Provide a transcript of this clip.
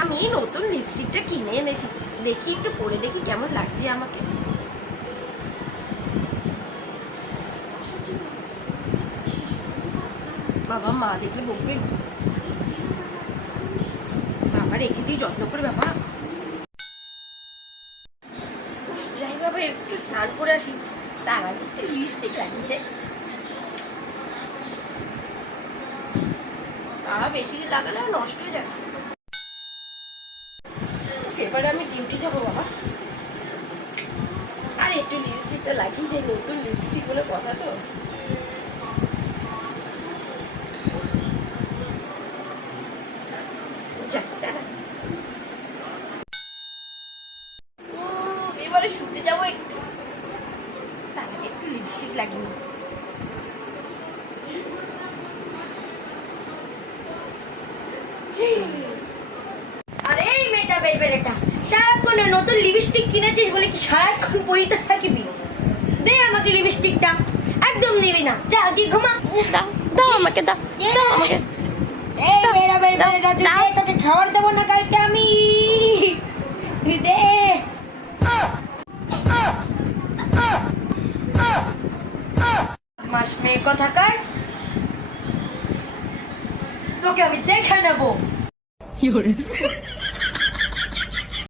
আমি নতুন লিপস্টিকটা কিনে এনেছি, দেখি একটু পরে দেখি কেমন লাগছে আমাকে। বাবা মা দেখলে বকবে, বাবা রেখে দিয়ে যত্ন করে। বাবা যাই বাবা, একটু স্নান করে আসি, তার আগে একটু লিপস্টিক লাগিয়ে যায়। বাবা বেশি লাগালে নষ্ট হয়ে যাবে। এবারে আমি ডিউটি যাবো বাবা, আর একটু লিপস্টিকটা লাগিয়ে যাই, নতুন লিপস্টিক বলে কথা তো। এবারে শুতে যাবো একটু, তার আগে একটু লিপস্টিক লাগিয়ে নিই। আরে এই মেয়েটা বেলবেলেটা, সারাক্ষণ নতুন লিপস্টিক কিনেছিস বলে কি সারাক্ষণ পরিতে থাকবি? দে আমাকে লিপস্টিকটা। একদম নিবি না, যা গিয়ে ঘুমা। দাও দাও আমাকে, দাও দাও আমাকে। এই মেয়েটা বেলবেলেটা, তুই দে, তোকে খাবার দেবো না কালকে আমি। তুই দে। মাস মেয়ে কথাকার, তোকে আমি দেখে নেবো।